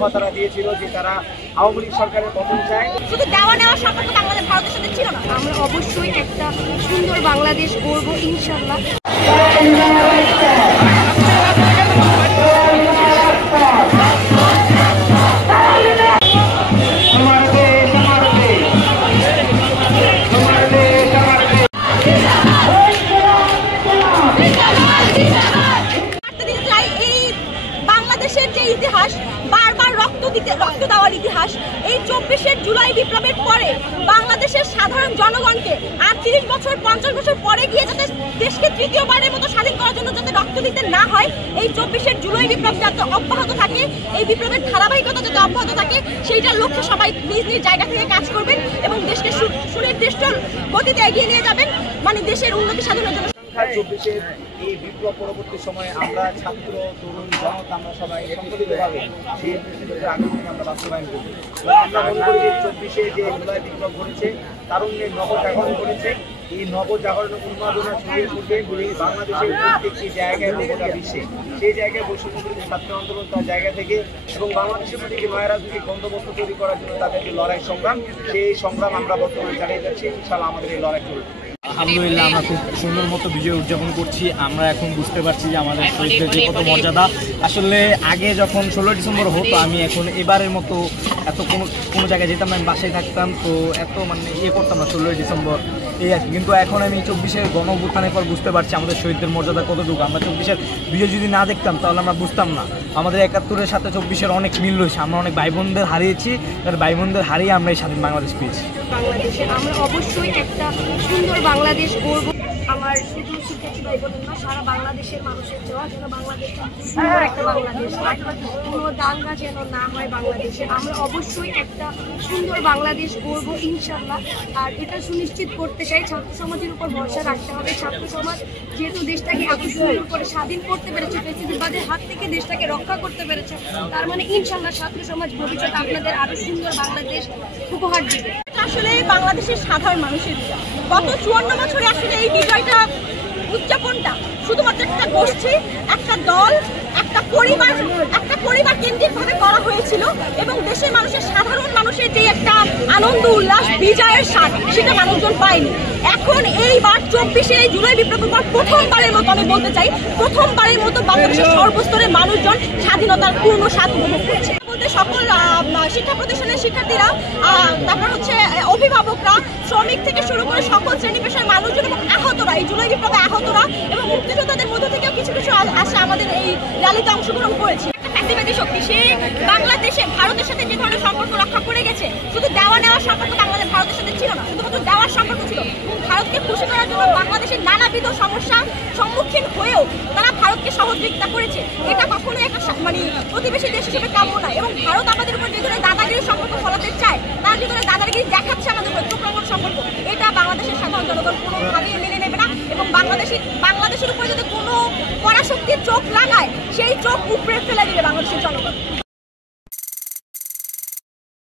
দফা তারা দিয়েছিল যে তারা আওয়ামী লীগ সরকারের পতন চায়। শুধু দেওয়া নেওয়ার সম্পর্ক আমাদের ভারতের সাথে ছিল না। আমরা অবশ্যই একটা সুন্দর বাংলাদেশ গড়ব ইনশাআল্লাহ। বাংলাদেশের যে ইতিহাস, বারবার রক্ত দেওয়ার ইতিহাস, এই 24 জুলাই বিপ্লবের পরে বাংলাদেশের সাধারণ জনগণকে 38 বছর 50 বছর পরে গিয়ে যাতে দেশকে তৃতীয়বারের মতো স্বাধীন করার জন্য যাতে রক্ত দিতে না হয়, এই 24 জুলাই বিপ্লব যাতে অব্যাহত থাকে, এই বিপ্লবের ধারাবাহিকতা যাতে অব্যাহত থাকে, সেইটার লক্ষ্যে সবাই নিজ নিজ জায়গা থেকে কাজ করবেন এবং দেশকে সুনির্দিষ্ট গতিতে এগিয়ে নিয়ে যাবেন, মানে দেশের উন্নতি সাধনের জন্য। 24 এই বিপ্লব পরবর্তী সময়ে আমরা ছাত্র তরুণ জনতা আমরা সবাই সংগঠিতভাবে সেই আগামী আমরা বাস্তবায়ন করব। আমরা মনে করি যে 24 যে জুলাই বিপ্লব ঘটেছে, তারুণ্যের নবজাগরণ ঘটেছে। এই নবজাগরণ উন্মাদনা ছড়িয়ে পড়বে বাংলাদেশের প্রত্যেকটি জায়গায় গোটা বিশ্বে। সেই জায়গায় বৈষম্যবিরোধী ছাত্র আন্দোলন তার জায়গা থেকে এবং বাংলাদেশের প্রতি নয়া রাজনৈতিক বন্দোবস্ত তৈরি করার জন্য তাদের যে লড়াই সংগ্রাম, সেই সংগ্রাম আমরা বর্তমানে চালিয়ে যাচ্ছি। ইনশাআল্লাহ আমাদের এই লড়াই চলবে। আলহামদুলিল্লাহ, আমরা খুব সুন্দর মতো বিজয় উদযাপন করছি। আমরা এখন বুঝতে পারছি যে আমাদের শহীদদের যে কত মর্যাদা। আসলে আগে যখন 16 ডিসেম্বর হতো, আমি এখন এবারের মতো এত কোনো জায়গায় যেতাম না, আমি বাসায় থাকতাম, তো এত করতাম না 16 ডিসেম্বর এই আর কি। কিন্তু এখন আমি 24 গণ অভ্যুত্থানের পর বুঝতে পারছি আমাদের শহীদদের মর্যাদা কতটুকু। আমরা 24 বিজয় যদি না দেখতাম তাহলে আমরা বুঝতাম না। আমাদের 71-এর সাথে 24 অনেক মিল রয়েছে। আমরা অনেক ভাই বোনদের হারিয়েছি, তার ভাই বোনদের হারিয়ে আমরা এই স্বাধীন বাংলাদেশ পেয়েছি। বাংলাদেশে আমরা অবশ্যই একটা সুন্দর বাংলাদেশ গড়ব। আমার শুধু শিক্ষার্থী ভাই বোনের না, সারা বাংলাদেশের মানুষের চাওয়া যেন বাংলাদেশটা সুন্দর একটা বাংলাদেশ, কোনো দাঙ্গা যেন না হয় বাংলাদেশে। আমরা অবশ্যই একটা সুন্দর বাংলাদেশ গড়ব ইনশাআল্লাহ। আর এটা সুনিশ্চিত করতে চাই, ছাত্র সমাজের উপর ভরসা রাখতে হবে। ছাত্র সমাজ যেহেতু দেশটাকে এত সুন্দর করে স্বাধীন করতে পেরেছে, ফ্যাসিবাদের হাত থেকে দেশটাকে রক্ষা করতে পেরেছে, তার মানে ইনশাআল্লাহ ছাত্র সমাজ ভবিষ্যতে আপনাদের আরো সুন্দর বাংলাদেশ উপহার দিবে। আসলে বাংলাদেশের সাধারণ মানুষের গত 54 বছরে আসলে এই বিজয়টা উদযাপনটা শুধুমাত্র একটা গোষ্ঠী, একটা দল, একটা পরিবার কেন্দ্রিকভাবে করা হয়েছিল এবং দেশের মানুষের সাধারণ মানুষের যে একটা আনন্দ উল্লাস, বিজয়ের স্বাদ, সেটা মানুষজন পায়নি। এখন এইবার 24 এই জুলাই বিপ্লবের পর প্রথমবারের মতো, আমি বলতে চাই প্রথমবারের মতো বাংলাদেশের সর্বস্তরের মানুষজন স্বাধীনতার পূর্ণ স্বাদ উপভোগ করছে। সকল শিক্ষা প্রতিষ্ঠানের শিক্ষার্থীরা, তারপর হচ্ছে অভিভাবকরা, শ্রমিক থেকে শুরু করে সকল শ্রেণী পেশার মানুষজন এবং আহতরা, এই জুলাই বিপ্লবে আহতরা এবং মুক্তিযোদ্ধাদের মধ্য থেকেও কিছু আসে আমাদের এই র্যালিতে অংশগ্রহণ করেছে। ফ্যাসিবাদী শক্তি সে বাংলাদেশে ভারতের সাথে যে ধরনের সম্পর্ক রক্ষা করে গেছে, শুধু দেওয়া নেওয়ার সম্পর্ক আমাদের ভারতের সাথে ছিল না, শুধুমাত্র দেওয়ার সম্পর্ক ছিল। ভারতকে খুশি করার জন্য বাংলাদেশের নানাবিধ সমস্যার সম্মুখীন হয়েও তারা ভারতকে সহযোগিতা করেছে। এটা কখনোই একটা প্রতিবেশী দেশ হিসেবে কাম্য নয়। এবং ভারত আমাদের উপর যে ধরনের দাদাগিরির সম্পর্ক ফলাতে চায়, তার যে ধরনের দাদাগিরি দেখাচ্ছে আমাদের উপর চোখরাঙার সম্পর্ক, এটা বাংলাদেশের সাধারণ জনগণ কোনোভাবেই মেনে নেবে না। এবং বাংলাদেশের উপরে যদি কোনো পরাশক্তির চোখ লাগায়, সেই চোখ উপড়ে ফেলে দিবে বাংলাদেশের জনগণ।